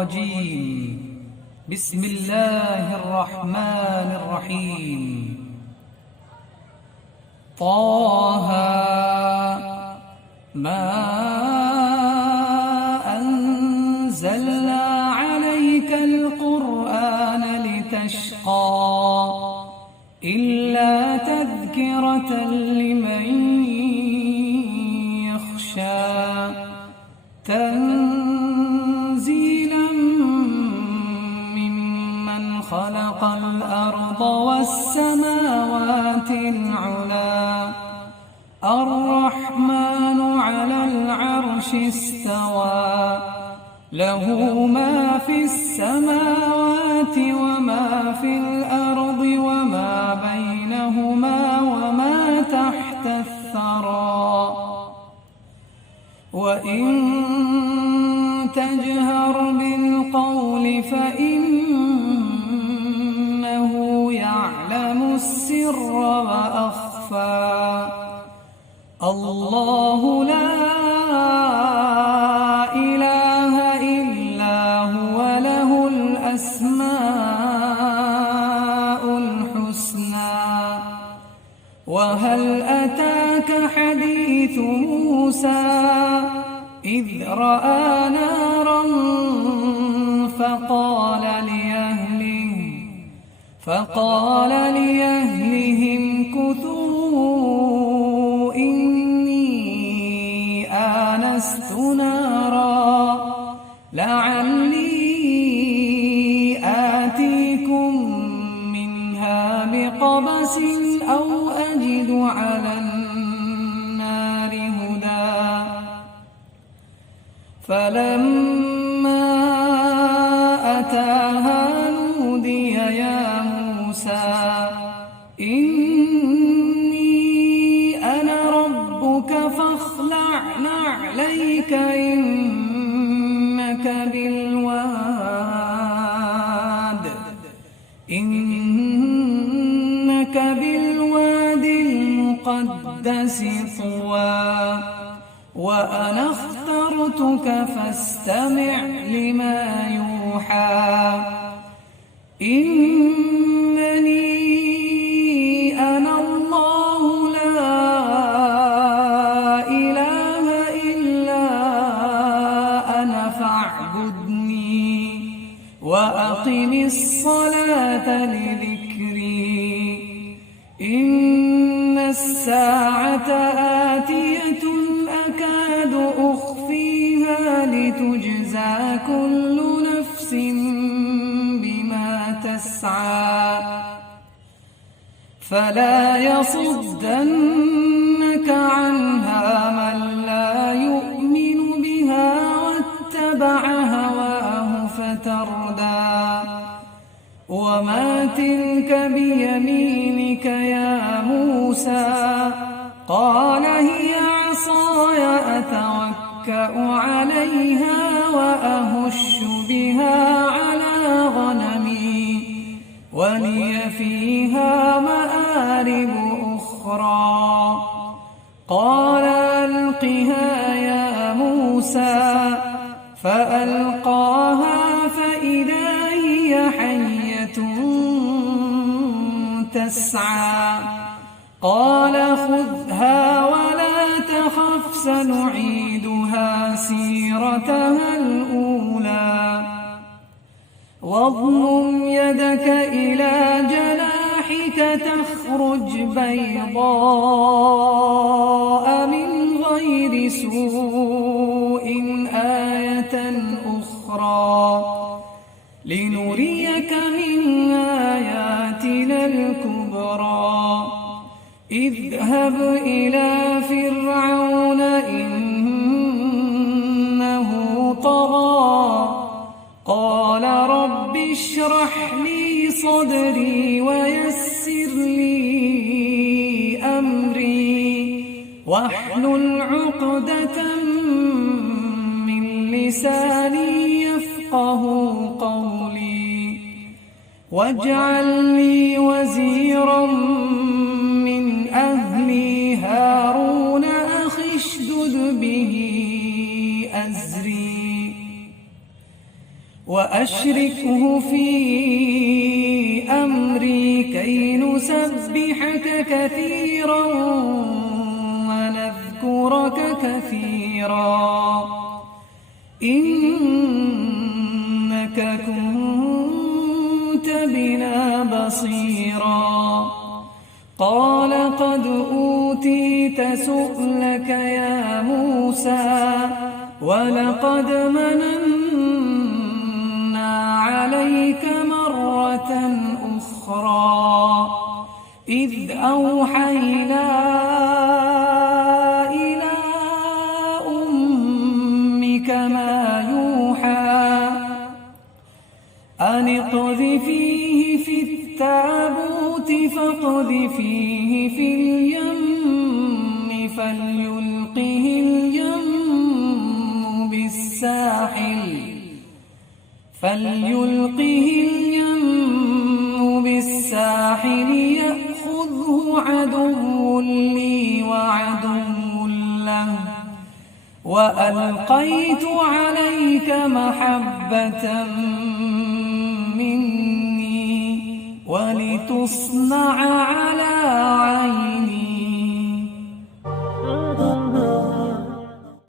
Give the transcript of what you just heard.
الرجيم. بسم الله الرحمن الرحيم. طه ما أنزلنا عليك القرآن لتشقى إلا تذكرة لمن يخشى تنزيلا ممن خلق الأرض والسماوات العلى الرحمن على العرش استوى له ما في السماوات وما في الأرض وما بينهما وما تحت الثرى وإن تجهر بالقول فإنه يعلم السر وأخفى الله لا إله إلا هو له الأسماء الحسنى وهل أتاك حديث موسى إذ رأى نارا فقال لأهلهم كثوا إني آنست نارا لعلي آتيكم منها بقبس أو أجد على النار هدى فلما أتاها نودي يا موسى إني أنا ربك فاخلع نعليك إنك بالواد المقدس طوى وأنا اخترتك فاستمع لما يوحى إنني أنا الله لا إله إلا أنا فاعبدني وأقم الصلاة لذكري إن الساعة آتية أكاد أخفيها لتجزى كل نفس بما تسعى فلا يصدنك عنها من لا يؤمن بها واتبع هواه فتردى وما تلك بيمينك يا موسى قال هي عصاي أتوكأ عليها وأهش بها على غنمي ولي فيها مآرب أخرى قال ألقها يا موسى فألقاها فإذا هي حية تسعى قال خذها ولا تخف سنعيدها سيرتها الأولى واضمم يدك إلى جناحك تخرج بيضاء من غير سوء آية أخرى لنريك من آياتنا الكبرى اذهب إلى فرعون إنه طغى قال رب اشرح لي صدري ويسر لي أمري واحلل عقدة من لساني يفقه قولي واجعل لي وزيرا من أهلي هارون أخي اشدد به أزري وأشركه في أمري كي نسبحك كثيرا ونذكرك كثيرا إنك كنت بنا بصيرا قال قد أوتيت سؤلك يا موسى ولقد مننا عليك مرة أخرى إذ أوحينا إلى أمك ما يوحى أن اقذفيه في التابوت فاقذفيه في اليم فليلقه اليم بالساحل يأخذه عدو لي وعدو له وألقيت عليك محبة مني ولتصنع على